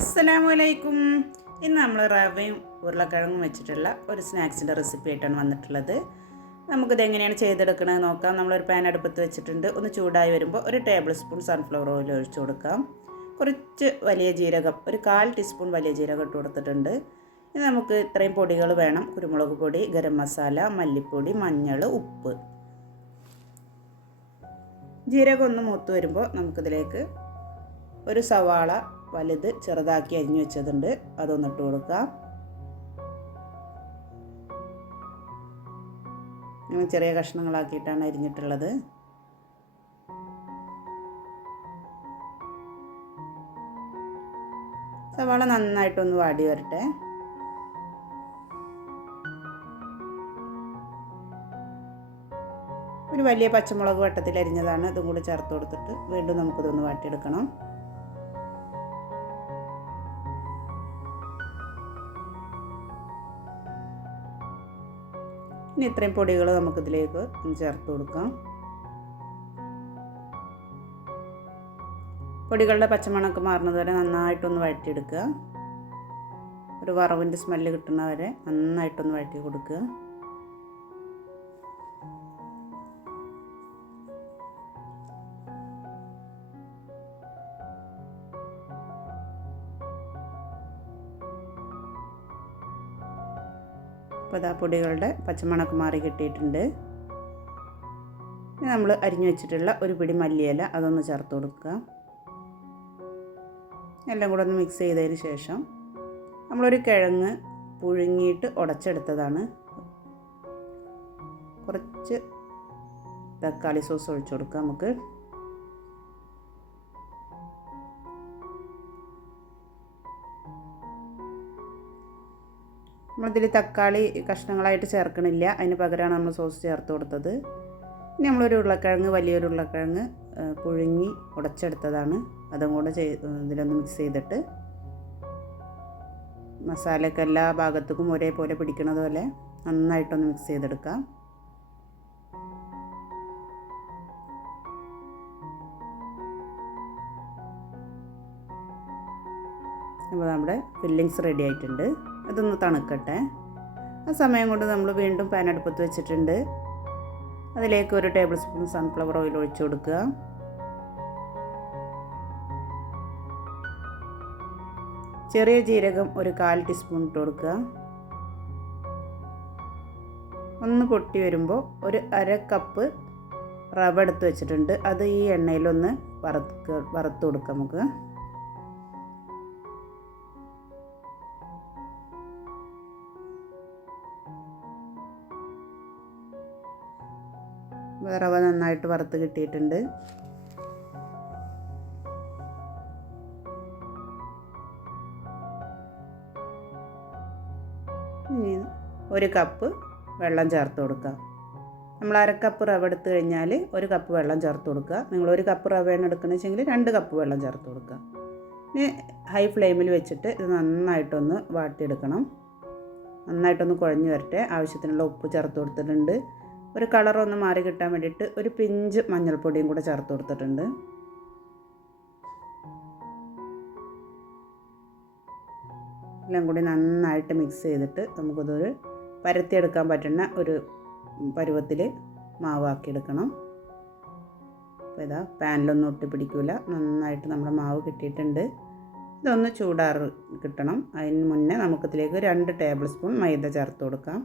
അസ്സലാമലൈക്കും. ഇന്ന് നമ്മൾ റവയും ഉരുളക്കിഴങ്ങും വെച്ചിട്ടുള്ള ഒരു സ്നാക്സിൻ്റെ റെസിപ്പി ആയിട്ടാണ് വന്നിട്ടുള്ളത്. നമുക്കിത് എങ്ങനെയാണ് ചെയ്തെടുക്കണമെന്ന് നോക്കാം. നമ്മളൊരു പാൻ അടുപ്പത്ത് വെച്ചിട്ടുണ്ട്. ഒന്ന് ചൂടായി വരുമ്പോൾ ഒരു ടേബിൾ സ്പൂൺ സൺഫ്ലവർ ഓയിൽ ഒഴിച്ചു കൊടുക്കാം. കുറച്ച് വലിയ ജീരകം, ഒരു 1/4 ടീസ്പൂൺ വലിയ ജീരകം ഇട്ട് കൊടുത്തിട്ടുണ്ട്. ഇനി നമുക്ക് ഇത്രയും പൊടികൾ വേണം: കുരുമുളക് പൊടി, ഗരം മസാല, മല്ലിപ്പൊടി, മഞ്ഞൾ, ഉപ്പ്. ജീരകം ഒന്ന് മൂത്ത് വരുമ്പോൾ നമുക്കിതിലേക്ക് ഒരു സവാള വലുത് ചെറുതാക്കി അരിഞ്ഞു വെച്ചതുണ്ട്, അതൊന്നിട്ട് കൊടുക്കാം. ഞാൻ ചെറിയ കഷ്ണങ്ങളാക്കിയിട്ടാണ് അരിഞ്ഞിട്ടുള്ളത്. സവാള നന്നായിട്ടൊന്ന് വാടി വരട്ടെ. ഒരു വലിയ പച്ചമുളക് വട്ടത്തിൽ അരിഞ്ഞതാണ്, അതും കൂടി ചേർത്ത് കൊടുത്തിട്ട് വീണ്ടും നമുക്കിതൊന്ന് വാട്ടിയെടുക്കണം. ഇനി ഇത്രയും പൊടികൾ നമുക്കിതിലേക്ക് ചേർത്ത് കൊടുക്കാം. പൊടികളുടെ പച്ചമണമൊക്കെ മാറുന്നത് വരെ നന്നായിട്ടൊന്ന് വഴറ്റിയെടുക്കുക. ഒരു വറവിൻ്റെ സ്മെല്ല് കിട്ടുന്ന വരെ നന്നായിട്ടൊന്ന് വഴറ്റി കൊടുക്കുക. അപ്പോൾ ഇതാ പൊടികളുടെ പച്ചമണക്ക് മാറി കിട്ടിയിട്ടുണ്ട്. ഇനി നമ്മൾ അരിഞ്ഞു വെച്ചിട്ടുള്ള ഒരു പിടി മല്ലിയില അതൊന്ന് ചേർത്ത് കൊടുക്കുക. എല്ലാം കൂടെ ഒന്ന് മിക്സ് ചെയ്തതിന് ശേഷം നമ്മളൊരു കിഴങ്ങ് പുഴുങ്ങിയിട്ട് ഉടച്ചെടുത്തതാണ്. കുറച്ച് തക്കാളി സോസ് ഒഴിച്ചു കൊടുക്കുക. നമുക്ക് നമ്മളിതിൽ തക്കാളി കഷ്ണങ്ങളായിട്ട് ചേർക്കണില്ല, അതിന് പകരമാണ് നമ്മൾ സോസ് ചേർത്ത് കൊടുത്തത്. ഇനി നമ്മളൊരു ഉരുളക്കിഴങ്ങ്, വലിയൊരു ഉരുളക്കിഴങ്ങ് പുഴുങ്ങി ഉടച്ചെടുത്തതാണ്, അതും കൂടെ ഇതിലൊന്ന് മിക്സ് ചെയ്തിട്ട് മസാലയൊക്കെ എല്ലാ ഭാഗത്തേക്കും ഒരേപോലെ പിടിക്കണത് പോലെ നന്നായിട്ടൊന്ന് മിക്സ് ചെയ്തെടുക്കാം. അപ്പോൾ നമ്മുടെ ഫില്ലിങ്സ് റെഡി ആയിട്ടുണ്ട്. അതൊന്ന് തണുക്കട്ടെ. ആ സമയം കൊണ്ട് നമ്മൾ വീണ്ടും പാൻ അടുപ്പത്ത് വെച്ചിട്ടുണ്ട്. അതിലേക്ക് ഒരു ടേബിൾ സ്പൂൺ സൺഫ്ലവർ ഓയിൽ ഒഴിച്ചു കൊടുക്കുക. ചെറിയ ജീരകം ഒരു 1/4 ടീസ്പൂൺ ഇട്ട് കൊടുക്കുക. ഒന്ന് പൊട്ടി വരുമ്പോൾ ഒരു 1/2 കപ്പ് റവ എടുത്ത് വെച്ചിട്ടുണ്ട്, അത് ഈ എണ്ണയിലൊന്ന് വറുത്ത് കൊടുക്കാം. നമുക്ക് റവ നന്നായിട്ട് വറുത്ത് കിട്ടിയിട്ടുണ്ട്. ഇനി 1 കപ്പ് വെള്ളം ചേർത്ത് കൊടുക്കുക. നമ്മൾ 1/2 കപ്പ് റവ എടുത്തു കഴിഞ്ഞാൽ 1 കപ്പ് വെള്ളം ചേർത്ത് കൊടുക്കുക. നിങ്ങൾ 1 കപ്പ് റവയാണ് എടുക്കണമെന്ന് വെച്ചെങ്കിൽ 2 കപ്പ് വെള്ളം ചേർത്ത് കൊടുക്കുക. ഇനി ഹൈ ഫ്ലെയിമിൽ വെച്ചിട്ട് ഇത് നന്നായിട്ടൊന്ന് വാട്ടിയെടുക്കണം. നന്നായിട്ടൊന്ന് കുഴഞ്ഞു വരട്ടെ. ആവശ്യത്തിനുള്ള ഉപ്പ് ചേർത്ത് കൊടുത്തിട്ടുണ്ട്. ഒരു കളറൊന്ന് മാറി കിട്ടാൻ വേണ്ടിയിട്ട് ഒരു പിഞ്ച് മഞ്ഞൾപ്പൊടിയും കൂടെ ചേർത്ത് കൊടുത്തിട്ടുണ്ട്. എല്ലാം കൂടി നന്നായിട്ട് മിക്സ് ചെയ്തിട്ട് നമുക്കതൊരു പരത്തിയെടുക്കാൻ പറ്റുന്ന ഒരു പരുവത്തിൽ മാവാക്കിയെടുക്കണം. അപ്പോൾ ഇതാ പാനിലൊന്നും ഒട്ടിപ്പിടിക്കില്ല, നന്നായിട്ട് നമ്മുടെ മാവ് കിട്ടിയിട്ടുണ്ട്. ഇതൊന്ന് ചൂടാറ് കിട്ടണം. അതിന് മുന്നേ നമുക്കിതിലേക്ക് 2 ടേബിൾ സ്പൂൺ മൈദ ചേർത്ത് കൊടുക്കാം.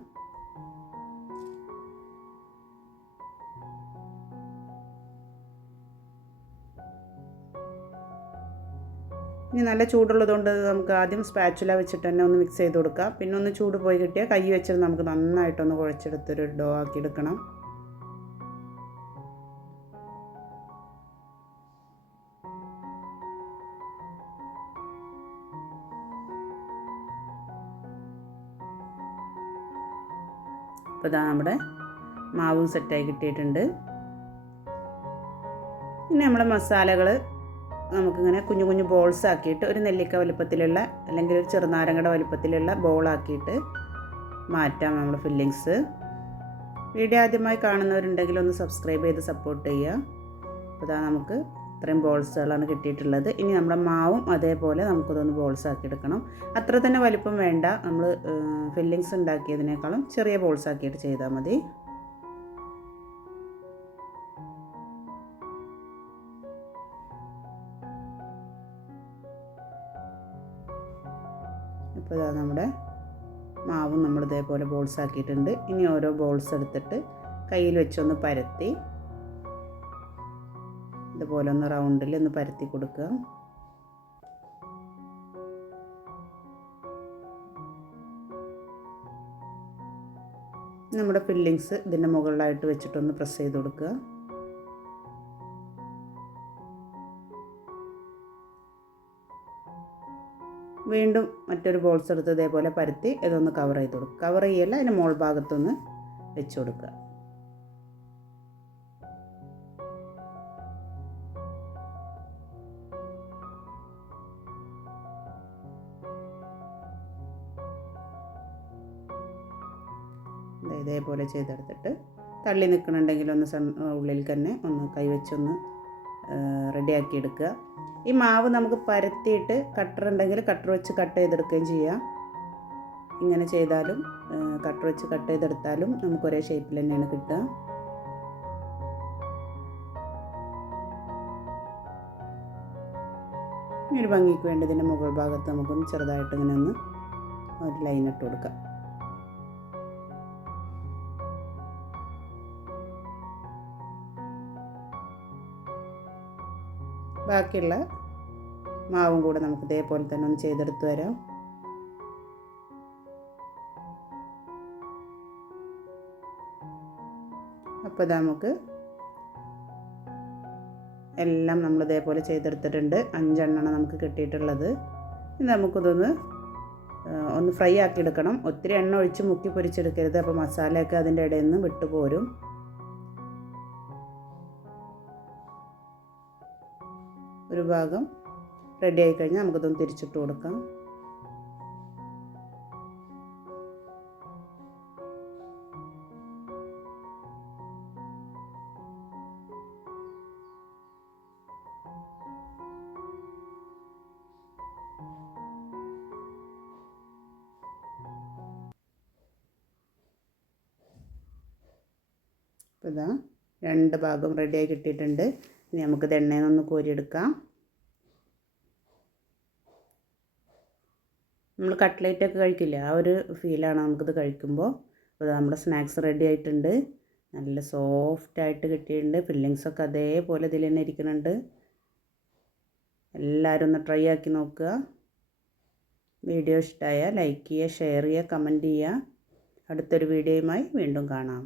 ഇനി നല്ല ചൂടുള്ളതുകൊണ്ട് നമുക്ക് ആദ്യം സ്പാച്ചുല വെച്ചിട്ട് തന്നെ ഒന്ന് മിക്സ് ചെയ്ത് കൊടുക്കാം. പിന്നെ ഒന്ന് ചൂട് പോയി കിട്ടിയാൽ കൈ വെച്ചിട്ട് നമുക്ക് നന്നായിട്ടൊന്ന് കുഴച്ചെടുത്തൊരു ഡോ ആക്കി എടുക്കണം. അപ്പോൾ ഇതാ നമ്മുടെ മാവും സെറ്റായി കിട്ടിയിട്ടുണ്ട്. ഇനി നമ്മുടെ മസാലകൾ നമുക്കിങ്ങനെ കുഞ്ഞു കുഞ്ഞു ബോൾസ് ആക്കിയിട്ട് ഒരു നെല്ലിക്ക വലുപ്പത്തിലുള്ള അല്ലെങ്കിൽ ഒരു ചെറുനാരങ്ങയുടെ വലുപ്പത്തിലുള്ള ബോളാക്കിയിട്ട് മാറ്റാം നമ്മുടെ ഫില്ലിങ്സ്. വീഡിയോ ആദ്യമായി കാണുന്നവരുണ്ടെങ്കിൽ ഒന്ന് സബ്സ്ക്രൈബ് ചെയ്ത് സപ്പോർട്ട് ചെയ്യുക. അപ്പോൾ ഇതാ നമുക്ക് ഇത്രയും ബോൾസുകളാണ് കിട്ടിയിട്ടുള്ളത്. ഇനി നമ്മുടെ മാവും അതേപോലെ നമുക്കതൊന്ന് ബോൾസ് ആക്കി എടുക്കണം. അത്ര തന്നെ വലിപ്പം വേണ്ട, നമ്മൾ ഫില്ലിങ്സ് ഉണ്ടാക്കിയതിനേക്കാളും ചെറിയ ബോൾസ് ആക്കിയിട്ട് ചെയ്താൽ മതി. ഇപ്പോൾ ഇതാ നമ്മുടെ മാവും നമ്മൾ ഇതേപോലെ ബോൾസ് ആക്കിയിട്ടുണ്ട്. ഇനി ഓരോ ബോൾസ് എടുത്തിട്ട് കയ്യിൽ വെച്ചൊന്ന് പരത്തി ഇതുപോലെ ഒന്ന് റൗണ്ടിൽ ഒന്ന് പരത്തി കൊടുക്കുക. നമ്മുടെ ഫില്ലിങ്സ് ഇതിൻ്റെ മുകളിലായിട്ട് വെച്ചിട്ടൊന്ന് പ്രസ് ചെയ്ത് കൊടുക്കുക. വീണ്ടും മറ്റൊരു ബോൾസ് എടുത്ത് ഇതേപോലെ പരത്തി ഇതൊന്ന് കവർ ചെയ്ത് കൊടുക്കുക. കവർ ചെയ്യല്ല, അതിൻ്റെ മോൾ ഭാഗത്തൊന്ന് വെച്ച് കൊടുക്കുക. ഇതേപോലെ ചെയ്തെടുത്തിട്ട് തള്ളി നിൽക്കണുണ്ടെങ്കിൽ ഒന്ന് ഉള്ളിൽ തന്നെ ഒന്ന് കൈവച്ചൊന്ന് റെഡിയാക്കി എടുക്കുക. ഈ മാവ് നമുക്ക് പരത്തിയിട്ട് കട്ടർ ഉണ്ടെങ്കിൽ കട്ടർ വെച്ച് കട്ട് ചെയ്തെടുക്കുകയും ചെയ്യാം. ഇങ്ങനെ ചെയ്താലും കട്ടർ വെച്ച് കട്ട് ചെയ്തെടുത്താലും നമുക്ക് ഒരേ ഷേപ്പിൽ തന്നെയാണ് കിട്ടുക. ഈ ഒരു ഭംഗിക്ക് വേണ്ടി ഇതിൻ്റെ മുകൾ ഭാഗത്ത് നമുക്കൊന്ന് ചെറുതായിട്ട് ഇങ്ങനെ ഒന്ന് ഒരു ലൈൻ ഇട്ട് കൊടുക്കാം. ബാക്കിയുള്ള മാവും കൂടെ നമുക്ക് ഇതേപോലെ തന്നെ ഒന്ന് ചെയ്തെടുത്ത് വരാം. അപ്പോൾ നമുക്ക് എല്ലാം നമ്മൾ ഇതേപോലെ ചെയ്തെടുത്തിട്ടുണ്ട്. 5 എണ്ണമാണ് നമുക്ക് കിട്ടിയിട്ടുള്ളത്. ഇനി നമുക്കിതൊന്ന് ഒന്ന് ഫ്രൈ ആക്കി എടുക്കണം. ഒത്തിരി എണ്ണ ഒഴിച്ച് മുക്കി പൊരിച്ചെടുക്കരുത്, അപ്പോൾ മസാലയൊക്കെ അതിൻ്റെ ഇടയിൽ നിന്ന് വിട്ടുപോരും. ഒരു ഭാഗം റെഡി ആയി കഴിഞ്ഞാൽ നമുക്കതൊന്ന് തിരിച്ചിട്ട് കൊടുക്കാം. അപ്പോൾ ഇതാ 2 ഭാഗം റെഡിയായി കിട്ടിയിട്ടുണ്ട്. ഇനി നമുക്കിത് എണ്ണയിൽ നിന്ന് കോരിയെടുക്കാം. നമ്മൾ കട്ട്ലേറ്റൊക്കെ കഴിക്കില്ലേ, ആ ഒരു ഫീലാണ് നമുക്കിത് കഴിക്കുമ്പോൾ. അപ്പോൾ നമ്മുടെ സ്നാക്സ് റെഡി ആയിട്ടുണ്ട്. നല്ല സോഫ്റ്റായിട്ട് കിട്ടിയിട്ടുണ്ട്. ഫില്ലിങ്സൊക്കെ അതേപോലെ ഇതിൽ തന്നെ ഇരിക്കുന്നുണ്ട്. എല്ലാവരും ഒന്ന് ട്രൈ ആക്കി നോക്കുക. വീഡിയോ ഇഷ്ടമായാൽ ലൈക്ക് ചെയ്യുക, ഷെയർ ചെയ്യുക, കമൻറ്റ് ചെയ്യുക. അടുത്തൊരു വീഡിയോയുമായി വീണ്ടും കാണാം.